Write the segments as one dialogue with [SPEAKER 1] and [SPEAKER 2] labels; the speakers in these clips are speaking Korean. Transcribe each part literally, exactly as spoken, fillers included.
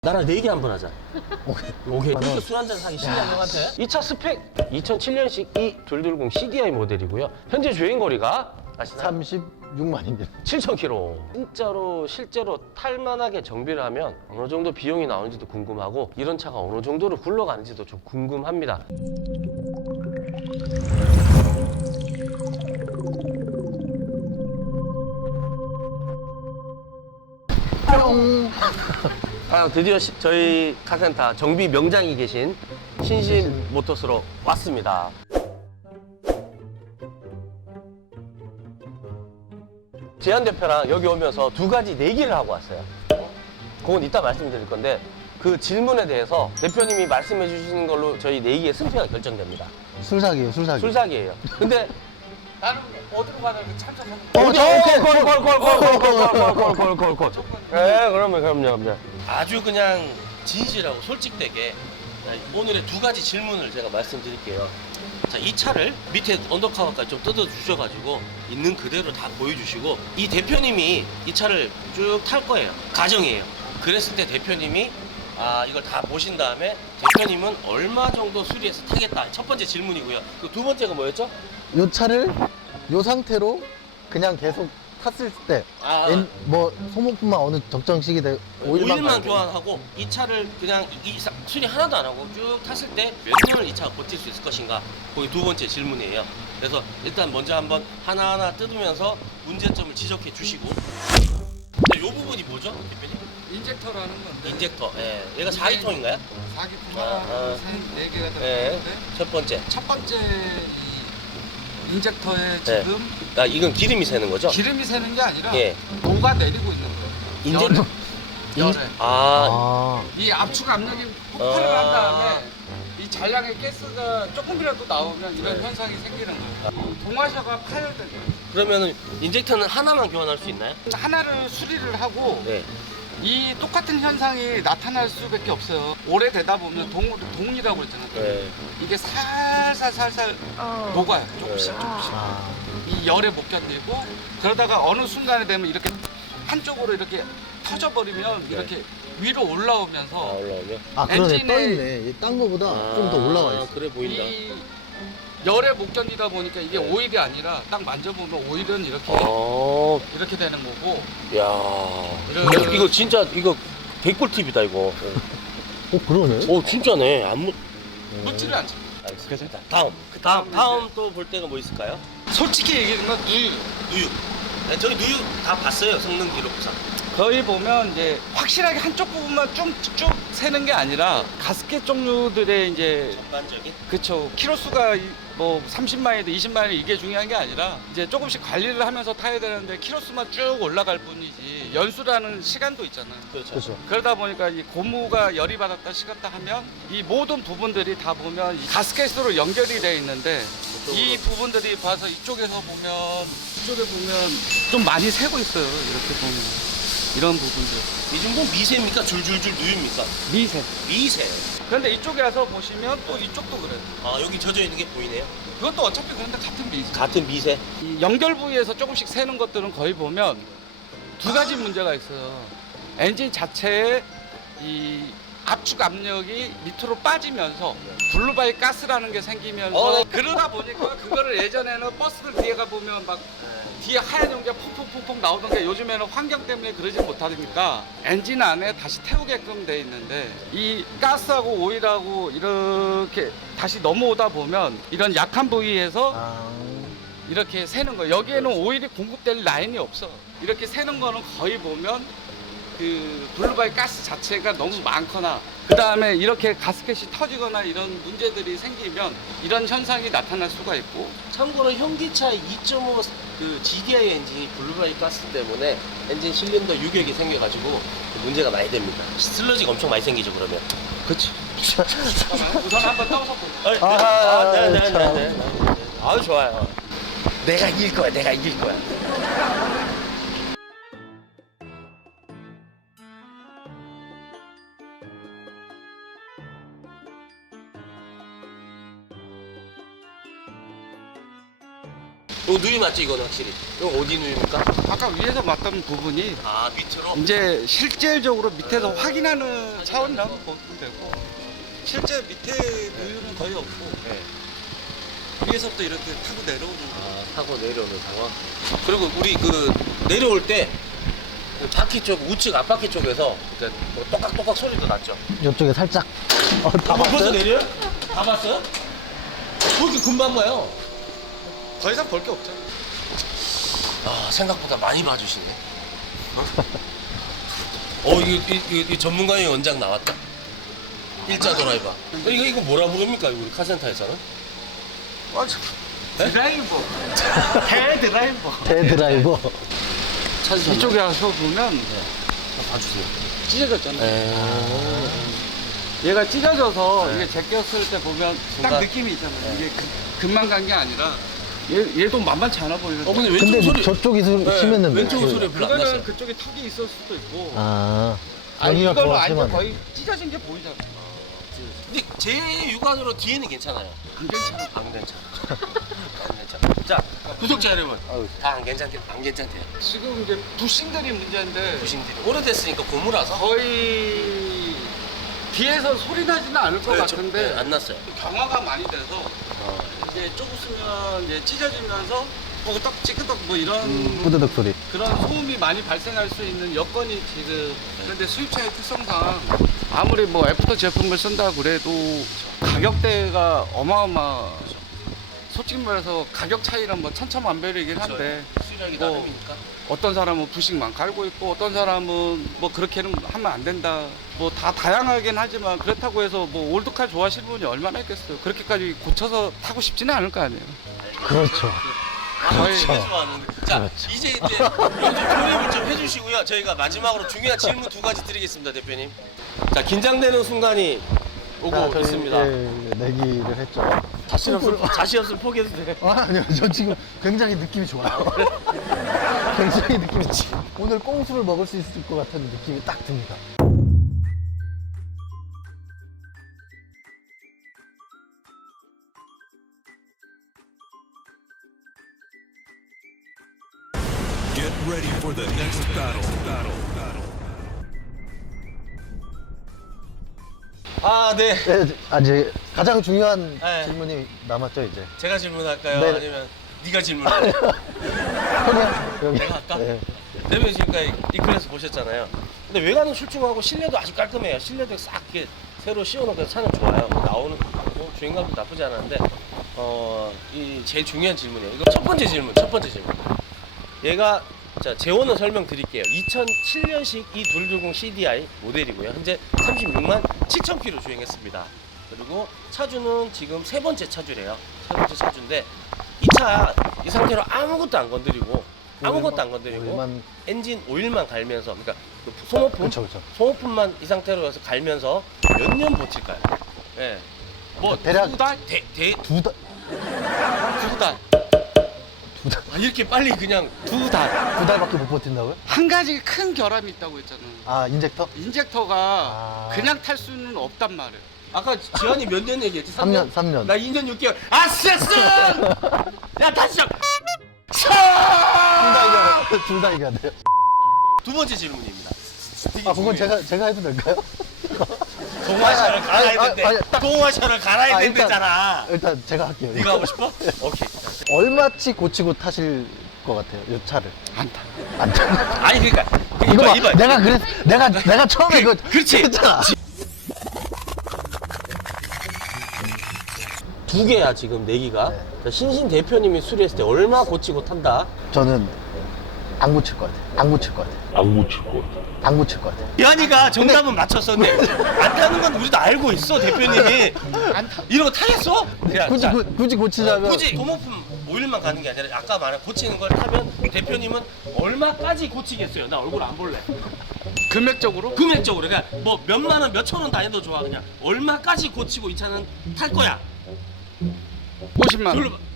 [SPEAKER 1] 나랑 내기 한번 하자.
[SPEAKER 2] 오케이.
[SPEAKER 1] 오케이. 이렇게 술 한잔 사기 신기한 형한테. 이 차 스펙 이천칠 년식 이 이백이십 씨디아이 모델이고요. 현재 주행거리가 아시나요?
[SPEAKER 2] 삼십육만입니다.
[SPEAKER 1] 칠천 킬로미터. 진짜로 실제로 탈만하게 정비를 하면 어느 정도 비용이 나오는지도 궁금하고 이런 차가 어느 정도로 굴러가는지도 좀 궁금합니다.
[SPEAKER 2] 뿅.
[SPEAKER 1] 아, 드디어 시, 저희 카센터 정비 명장이 계신 신신 모터스로 왔습니다. 재한 대표랑 여기 오면서 두 가지 내기를 하고 왔어요. 그건 이따 말씀드릴 건데 그 질문에 대해서 대표님이 말씀해 주시는 걸로 저희 내기의 승패가 결정됩니다.
[SPEAKER 2] 술사기예요, 술사기.
[SPEAKER 1] 술사기예요. 근데
[SPEAKER 3] 나는 어디로 가든 참석하는
[SPEAKER 2] 어, 저 오케이.
[SPEAKER 1] 콜콜콜콜콜콜콜콜콜콜콜콜. 네, 그러면 그럼요, 그럼요. 아주 그냥 진실하고 솔직되게 오늘의 두 가지 질문을 제가 말씀드릴게요. 자, 이 차를 밑에 언더커버까지 좀 뜯어 주셔가지고 있는 그대로 다 보여주시고 이 대표님이 이 차를 쭉 탈 거예요. 가정이에요. 그랬을 때 대표님이 아 이걸 다 보신 다음에 대표님은 얼마 정도 수리해서 타겠다. 첫 번째 질문이고요. 그 두 번째가 뭐였죠?
[SPEAKER 2] 요 차를 요 상태로 그냥 계속 탔을 때,
[SPEAKER 1] 아.
[SPEAKER 2] 엔, 뭐 소모품만 어느 적정 시기에
[SPEAKER 1] 오일만,
[SPEAKER 2] 오일만
[SPEAKER 1] 교환하고 이 차를 그냥 이, 이, 사- 수리 하나도 안 하고 쭉 탔을 때 몇 년을 이 차가 버틸 수 있을 것인가? 그게 두 번째 질문이에요. 그래서 일단 먼저 한번 하나하나 뜯으면서 문제점을 지적해 주시고. 이 부분이 뭐죠, 대표님?
[SPEAKER 3] 인젝터라는 건데
[SPEAKER 1] 인젝터. 예. 얘가 사 기통인가요?
[SPEAKER 3] 사기
[SPEAKER 1] 아, 아.
[SPEAKER 3] 하나, 네 개가
[SPEAKER 1] 예.
[SPEAKER 3] 들어있는데
[SPEAKER 1] 첫 번째.
[SPEAKER 3] 첫 번째 이 인젝터에
[SPEAKER 1] 네.
[SPEAKER 3] 지금
[SPEAKER 1] 아, 이건 기름이 새는 거죠?
[SPEAKER 3] 기름이 새는 게 아니라
[SPEAKER 1] 예.
[SPEAKER 3] 녹아 내리고 있는 거예요.
[SPEAKER 1] 인젝터.
[SPEAKER 3] 열에. 열에.
[SPEAKER 1] 아,
[SPEAKER 2] 아,
[SPEAKER 3] 이 압축 압력이 폭발을
[SPEAKER 1] 아.
[SPEAKER 3] 한 다음에 이 잔량의 가스가 조금이라도 나오면 이런
[SPEAKER 1] 네.
[SPEAKER 3] 현상이 생기는 거예요. 동화셔가 파열된 거예요.
[SPEAKER 1] 그러면은 인젝터는 하나만 교환할 수 있나요?
[SPEAKER 3] 하나를 수리를 하고
[SPEAKER 1] 네.
[SPEAKER 3] 이 똑같은 현상이 나타날 수밖에 없어요. 오래되다 보면 동, 동이라고 그랬잖아요.
[SPEAKER 1] 네.
[SPEAKER 3] 이게 살살 살살 녹아요. 조금씩
[SPEAKER 1] 네.
[SPEAKER 3] 조금씩.
[SPEAKER 2] 아.
[SPEAKER 3] 이 열에 못 견디고 그러다가 어느 순간에 되면 이렇게 한쪽으로 이렇게 터져버리면
[SPEAKER 1] 네.
[SPEAKER 3] 이렇게 위로 올라오면서
[SPEAKER 1] 아, 올라오면.
[SPEAKER 2] 아 그러네,
[SPEAKER 3] 엔진에-
[SPEAKER 2] 떠있네. 딴 거보다 좀 더 올라와 있어.
[SPEAKER 1] 아, 그래 보인다.
[SPEAKER 3] 이 열에 못 견디다 보니까 이게
[SPEAKER 1] 네.
[SPEAKER 3] 오일이 아니라 딱 만져보면 오일은 이렇게
[SPEAKER 1] 어,
[SPEAKER 3] 이렇게 되는 거고
[SPEAKER 1] 야.
[SPEAKER 3] 이런-
[SPEAKER 1] 이거, 이거 진짜 이거 개꿀 팁이다 이거.
[SPEAKER 2] 어, 그러네.
[SPEAKER 1] 오 진짜네. 안 묻.
[SPEAKER 3] 묻지를 않죠.
[SPEAKER 1] 알겠습니다. 다음. 그 다음 다음 또 볼 때가 뭐 있을까요?
[SPEAKER 3] 솔직히 얘기하면 누유.
[SPEAKER 1] 누유. 네, 저희 누유 다 봤어요. 성능 기록부상.
[SPEAKER 3] 거의 보면 이제 확실하게 한쪽 부분만 쭉쭉 새는 게 아니라 가스켓 종류들의 이제
[SPEAKER 1] 전반적인.
[SPEAKER 3] 그쵸 키로수가 이- 뭐 삼십마일이든 이십마일 이게 중요한 게 아니라 이제 조금씩 관리를 하면서 타야 되는데 키로수만 쭉 올라갈 뿐이지 연수라는 시간도 있잖아요.
[SPEAKER 1] 그렇죠.
[SPEAKER 2] 그렇죠.
[SPEAKER 3] 그러다 보니까 이 고무가 열이 받았다 식었다 하면 이 모든 부분들이 다 보면 이 가스켓으로 연결이 되어 있는데 이 부분들이 봐서 이쪽에서 보면 이쪽에 보면 좀 많이 새고 있어요. 이렇게 보면 이런 부분들
[SPEAKER 1] 이 정도 미세입니까? 줄줄줄 누유입니까?
[SPEAKER 3] 미세.
[SPEAKER 1] 미세.
[SPEAKER 3] 그런데 이쪽에 와서 보시면 또 이쪽도 그래요.
[SPEAKER 1] 아 여기 젖어 있는 게 보이네요.
[SPEAKER 3] 그것도 어차피 그런데 같은 미세.
[SPEAKER 1] 같은 미세.
[SPEAKER 3] 이 연결 부위에서 조금씩 새는 것들은 거의 보면 두 가지 문제가 있어요. 엔진 자체에 이 압축 압력이 밑으로 빠지면서 블루바이 가스라는 게 생기면서
[SPEAKER 1] 어, 네.
[SPEAKER 3] 그러다 보니까 그거를 예전에는 버스들 뒤에 가 보면 막 뒤에 하얀 용기가 퐁퐁퐁퐁 나오던 게 요즘에는 환경 때문에 그러지 못하니까 엔진 안에 다시 태우게끔 돼 있는데 이 가스하고 오일하고 이렇게 다시 넘어오다 보면 이런 약한 부위에서
[SPEAKER 2] 아,
[SPEAKER 3] 이렇게 새는 거예요. 여기에는 오일이 공급될 라인이 없어. 이렇게 새는 거는 거의 보면 그 블루바이 가스 자체가 너무 많거나 그 다음에 이렇게 가스켓이 터지거나 이런 문제들이 생기면 이런 현상이 나타날 수가 있고
[SPEAKER 1] 참고로 현기차 이 점 오 그 지디아이 엔진이 블루바이 가스 때문에 엔진 실린더 유격이 생겨가지고 문제가 많이 됩니다. 슬러지가 엄청 많이 생기죠 그러면.
[SPEAKER 2] 그치.
[SPEAKER 3] 잠깐만 우선 한번 떠서 볼게요.
[SPEAKER 1] 아,
[SPEAKER 2] 아,
[SPEAKER 1] 아, 네, 네,
[SPEAKER 2] 참.
[SPEAKER 1] 네, 네, 네. 아유 좋아요. 내가 이길 거야, 내가 이길 거야. 이거 누이 맞지 이거는 확실히. 이거 어디 누이입니까?
[SPEAKER 3] 아까 위에서 봤던 부분이
[SPEAKER 1] 아 밑으로.
[SPEAKER 3] 이제 실질적으로 밑에서 확인하는 차원이라고 보면 되고 실제 밑에 우유는 거의 없고
[SPEAKER 1] 네.
[SPEAKER 3] 위에서부터 이렇게 타고 내려오는 거.
[SPEAKER 1] 아, 타고 내려오는 상황. 그리고 우리 그 내려올 때그 바퀴 쪽 우측 앞바퀴 쪽에서 이제 뭐 똑깍똑깍 소리도 났죠.
[SPEAKER 2] 이쪽에 살짝. 어, 다
[SPEAKER 1] 아, 벌써
[SPEAKER 2] 봤어요?
[SPEAKER 1] 내려요? 다 봤어요? 왜 이렇게 금방 가요?
[SPEAKER 3] 더 이상 볼 게 없죠.
[SPEAKER 1] 아 생각보다 많이 봐주시네. 어, 어 이거, 이, 이, 이 전문가의 원장 나왔다. 일자 드라이버. 어, 이거 이거 뭐라 부릅니까 우리 카센터에서는?
[SPEAKER 3] 아, 저...
[SPEAKER 1] 네?
[SPEAKER 3] 드라이버. 대드라이버.
[SPEAKER 2] 대드라이버.
[SPEAKER 1] 찾으셨나요?
[SPEAKER 3] 이쪽에 와서 보면
[SPEAKER 1] 한번 봐주세요.
[SPEAKER 3] 찢어졌잖아요.
[SPEAKER 1] 에...
[SPEAKER 3] 얘가 찢어져서
[SPEAKER 1] 네.
[SPEAKER 3] 이게 제꼈을 때 보면
[SPEAKER 1] 순간-
[SPEAKER 3] 딱 느낌이 있잖아요.
[SPEAKER 1] 네.
[SPEAKER 3] 이게 그, 금방 간 게 아니라 얘, 얘도 만만치 않아 보이거든요.
[SPEAKER 1] 어 근데 왼쪽
[SPEAKER 2] 근데
[SPEAKER 1] 소리.
[SPEAKER 2] 저쪽이 소,
[SPEAKER 1] 네,
[SPEAKER 2] 심했는데.
[SPEAKER 1] 왼쪽
[SPEAKER 2] 그-
[SPEAKER 1] 소리 별로 안
[SPEAKER 3] 그거는
[SPEAKER 1] 났어요.
[SPEAKER 3] 그쪽에 턱이 있을 수도 있고.
[SPEAKER 2] 아.
[SPEAKER 3] 아니
[SPEAKER 2] 여기가
[SPEAKER 3] 이거는
[SPEAKER 2] 더
[SPEAKER 3] 완전
[SPEAKER 2] 심하네.
[SPEAKER 3] 거의 찢어진 게 보이잖아.
[SPEAKER 1] 근데 제 육안으로 뒤에는 괜찮아요.
[SPEAKER 3] 안 괜찮아.
[SPEAKER 1] 안 괜찮아. 안 괜찮아. 자 구독자 여러분,
[SPEAKER 2] 아유.
[SPEAKER 1] 다 안 괜찮게 안 괜찮대요.
[SPEAKER 3] 지금 이제 부싱들이 문제인데
[SPEAKER 1] 부신들이 오래됐으니까 고무라서.
[SPEAKER 3] 거의 뒤에서 소리 나지는 않을 것
[SPEAKER 1] 네, 저-
[SPEAKER 3] 같은데
[SPEAKER 1] 네, 안 났어요.
[SPEAKER 3] 경화가 많이 돼서
[SPEAKER 1] 어.
[SPEAKER 3] 이제 조금 있으면 이제 찢어지면서 뭐 끄떡 찌끄떡 뭐 이런
[SPEAKER 2] 뿌드득 소리.
[SPEAKER 3] 그런 소음이 많이 발생할 수 있는 여건이 지금 그런데 수입차의 특성상 아무리 뭐 애프터 제품을 쓴다 그래도 가격대가 어마어마 솔직히 말해서 가격 차이는 뭐 천차만별이긴 한데
[SPEAKER 1] 수량이
[SPEAKER 3] 뭐-
[SPEAKER 1] 나름이니까.
[SPEAKER 3] 어떤 사람은 부식만 갈고 있고 어떤 사람은 뭐 그렇게는 하면 안 된다 뭐 다 다양하긴 하지만 그렇다고 해서 뭐 올드카 좋아하시는 분이 얼마나 있겠어요. 그렇게까지 고쳐서 타고 싶지는 않을 거 아니에요.
[SPEAKER 2] 그렇죠.
[SPEAKER 3] 거의
[SPEAKER 1] 되게 좋아하는데. 자
[SPEAKER 2] 그렇죠.
[SPEAKER 1] 이제 이제 요즘 조립을 좀 해주시고요. 저희가 마지막으로 중요한 질문 두 가지 드리겠습니다, 대표님. 자 긴장되는 순간이 오고
[SPEAKER 2] 자, 저희,
[SPEAKER 1] 있습니다.
[SPEAKER 2] 예, 예, 내기를 했죠.
[SPEAKER 1] 자신 없으면 자신 없으면 포기해도 돼.
[SPEAKER 2] 아, 아니요. 저 지금 굉장히 느낌이 좋아요. 굉장히 느낌이 오늘 꽁수를 먹을 수 있을 것 같은 느낌이 딱 듭니다.
[SPEAKER 4] Get ready for the next battle. Battle. Battle.
[SPEAKER 1] 아 네.
[SPEAKER 2] 네, 아, 이제 가장 중요한
[SPEAKER 1] 네.
[SPEAKER 2] 질문이 남았죠, 이제.
[SPEAKER 1] 제가 질문할까요?
[SPEAKER 2] 네.
[SPEAKER 1] 아니면 네가 질문할까요?
[SPEAKER 2] 그냥 여기.
[SPEAKER 1] 내가 할까?
[SPEAKER 2] 네.
[SPEAKER 1] 대표님 지금까지 이 클래스 보셨잖아요. 근데 외관은 출중하고 실내도 아주 깔끔해요. 실내도 싹 이렇게 새로 씌워놓고 차는 좋아요. 나오는 거 같고 주행감도 나쁘지 않았는데 어, 이 제일 중요한 질문이에요. 이거 첫 번째 질문, 첫 번째 질문. 얘가 자 재원은 설명드릴게요. 이천칠 년식 이 이백이십 씨디아이 모델이고요. 현재 삼십육만 칠천 킬로미터 주행했습니다. 그리고 차주는 지금 세 번째 차주래요. 세 번째 차주인데 이 차 이 상태로 아무것도 안 건드리고 아무것도 안 건드리고
[SPEAKER 2] 오일만-
[SPEAKER 1] 엔진 오일만 갈면서 그러니까 그 소모품
[SPEAKER 2] 그쵸, 그쵸.
[SPEAKER 1] 소모품만 이 상태로 해서 갈면서 몇 년 버틸까요? 예. 뭐
[SPEAKER 2] 대략-
[SPEAKER 1] 두 달? 대, 대,
[SPEAKER 2] 두 달,
[SPEAKER 1] 두 달.
[SPEAKER 2] 두 달,
[SPEAKER 1] 아, 이렇게 빨리 그냥 두 달.
[SPEAKER 2] 두 달밖에 못 버틴다고요?
[SPEAKER 3] 한 가지 큰 결함이 있다고 했잖아요.
[SPEAKER 2] 아, 인젝터?
[SPEAKER 3] 인젝터가
[SPEAKER 2] 아.
[SPEAKER 3] 그냥 탈 수는 없단 말이에요.
[SPEAKER 1] 아까 지환이 몇 년 얘기했지?
[SPEAKER 2] 삼 년, 삼 년.
[SPEAKER 1] 나 이 년 육 개월. 아싸스! 야, 다시 좀.
[SPEAKER 2] 둘 다 이겨야 돼요. 둘 다 이겨야 돼요.
[SPEAKER 1] 두 번째 질문입니다. 되게
[SPEAKER 2] 아, 그건
[SPEAKER 1] 중요해요.
[SPEAKER 2] 제가, 제가 해도 될까요?
[SPEAKER 1] 동화샤를
[SPEAKER 2] 아니,
[SPEAKER 1] 갈아야
[SPEAKER 2] 아니, 아니,
[SPEAKER 1] 된대.
[SPEAKER 2] 아니, 딱-
[SPEAKER 1] 동화샤를 갈아야
[SPEAKER 2] 아, 일단-
[SPEAKER 1] 된대잖아.
[SPEAKER 2] 일단 제가 할게요.
[SPEAKER 1] 네가 하고 싶어? 오케이.
[SPEAKER 2] 얼마치 고치고 타실 것 같아요, 이 차를?
[SPEAKER 3] 안 타.
[SPEAKER 2] 안 타.
[SPEAKER 1] 아니 그러니까
[SPEAKER 2] 이거
[SPEAKER 1] 이봐
[SPEAKER 2] 봐,
[SPEAKER 1] 이봐.
[SPEAKER 2] 내가 그랬, 내가, 내가 처음에 그,
[SPEAKER 1] 그렇지.
[SPEAKER 2] 했잖아.
[SPEAKER 1] 두 개야 지금 내기가.
[SPEAKER 2] 네.
[SPEAKER 1] 자, 신신 대표님이 수리했을 때 얼마 고치고 탄다?
[SPEAKER 2] 저는 안 고칠 것 같아요. 안 고칠 것 같아요. 안 고칠 것 같아요. 안 고칠 것 같아요.
[SPEAKER 1] 연이가 정답은 맞췄었는데 안 타는 건 우리도 알고 있어 대표님이. 안 타. 이런 거 타겠어? 야,
[SPEAKER 2] 굳이,
[SPEAKER 1] 자,
[SPEAKER 2] 구- 굳이 고치자면.
[SPEAKER 1] 굳이 소모품 오일만 가는 게 아니라 아까 말한 고치는 걸 타면 대표님은 얼마까지 고치겠어요? 나 얼굴 안 볼래.
[SPEAKER 3] 금액적으로
[SPEAKER 1] 금액적으로 그러니까 뭐 몇만 원, 몇천 원 다녀도 좋아 그냥 얼마까지 고치고 이 차는 탈 거야.
[SPEAKER 3] 오십만
[SPEAKER 1] 눌러봐.
[SPEAKER 3] 원.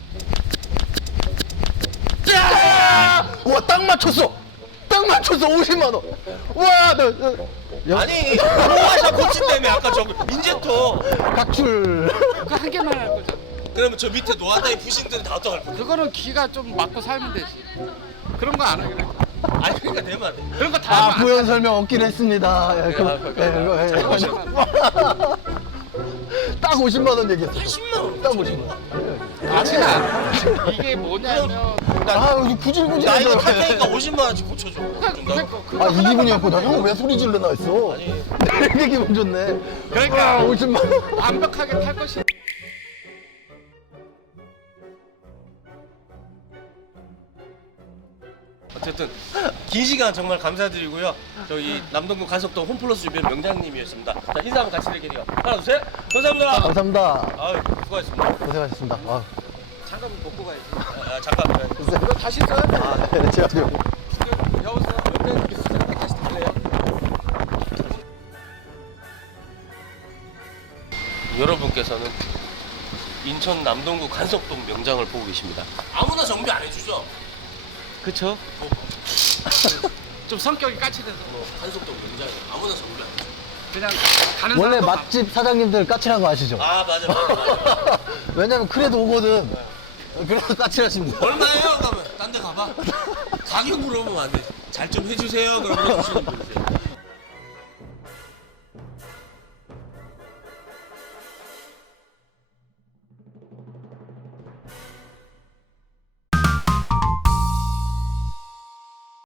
[SPEAKER 2] 와, 딱 맞췄어! 딱 맞췄어! 오십만 원! 와, 나, 나, 여-
[SPEAKER 1] 아니 동화샤 고친다며 아까 저거 인젝터.
[SPEAKER 2] 각출.
[SPEAKER 3] 그거 한 개만 할 거죠.
[SPEAKER 1] 그러면 저 밑에 노안다이 부신들은 다 어떡할 거야?
[SPEAKER 3] 그거는 기가 좀 맞고 살면 되지. 그런 거 안 하기로.
[SPEAKER 1] 아니 그러니까 내 말은
[SPEAKER 3] 그런 거 다
[SPEAKER 2] 아,
[SPEAKER 3] 하면 안
[SPEAKER 2] 부연 설명 없긴 했습니다. 예, 그,
[SPEAKER 1] 아,
[SPEAKER 2] 예, 그거, 예.
[SPEAKER 3] 잘
[SPEAKER 2] 딱 오십만 원 얘기했어.
[SPEAKER 1] 팔십만 원.
[SPEAKER 2] 딱 오십만 원.
[SPEAKER 3] 아니야. 이게 뭐냐면
[SPEAKER 2] 아, 여기 구질구질
[SPEAKER 1] 나 이거
[SPEAKER 2] 하죠.
[SPEAKER 1] 탈 테니까 오십만 원씩 고쳐줘. 준다고?
[SPEAKER 2] 아, 이 기분이었고, 나 형 왜 소리 질러 나 했어?
[SPEAKER 1] 아니.
[SPEAKER 2] 되게 기분 좋네.
[SPEAKER 3] 그러니까.
[SPEAKER 2] 아, 오십만 원.
[SPEAKER 3] 완벽하게 탈 것이.
[SPEAKER 1] 어쨌든 긴 시간 정말 감사드리고요. 저희 남동구 간석동 홈플러스 주변 명장님이었습니다. 자 인사 한번 같이 드릴게요. 하나 둘 셋. 감사합니다.
[SPEAKER 2] 감사합니다.
[SPEAKER 1] 아유 수고하셨습니다.
[SPEAKER 2] 고생하셨습니다. 아,
[SPEAKER 3] 잠깐 벗고 가야지.
[SPEAKER 1] 아, 잠깐만.
[SPEAKER 2] 글쎄.
[SPEAKER 3] 이거 다시 써야 돼.
[SPEAKER 2] 아, 네, 제가 지금.
[SPEAKER 3] 여보세요. 명장님께서 택시 드릴래요?
[SPEAKER 1] 여러분께서는 인천 남동구 간석동 명장을 보고 계십니다. 아무나 정비 안 해주죠?
[SPEAKER 3] 그쵸? 좀 성격이 까칠해서
[SPEAKER 1] 뭐 간석동 명장이 아무나 정비 안 해줘.
[SPEAKER 3] 그냥 가는
[SPEAKER 2] 원래
[SPEAKER 3] 사람도
[SPEAKER 2] 맛집 사장님들 까칠한 거 아시죠?
[SPEAKER 1] 아 맞아 맞아 맞아.
[SPEAKER 2] 왜냐면 그래도 오거든. 그래서 까칠하십니다.
[SPEAKER 1] 얼마예요? 그러면 딴 데 가봐. 가격 물어보면 안 돼. 잘 좀 해주세요. 그러면 해주시는 분이세요.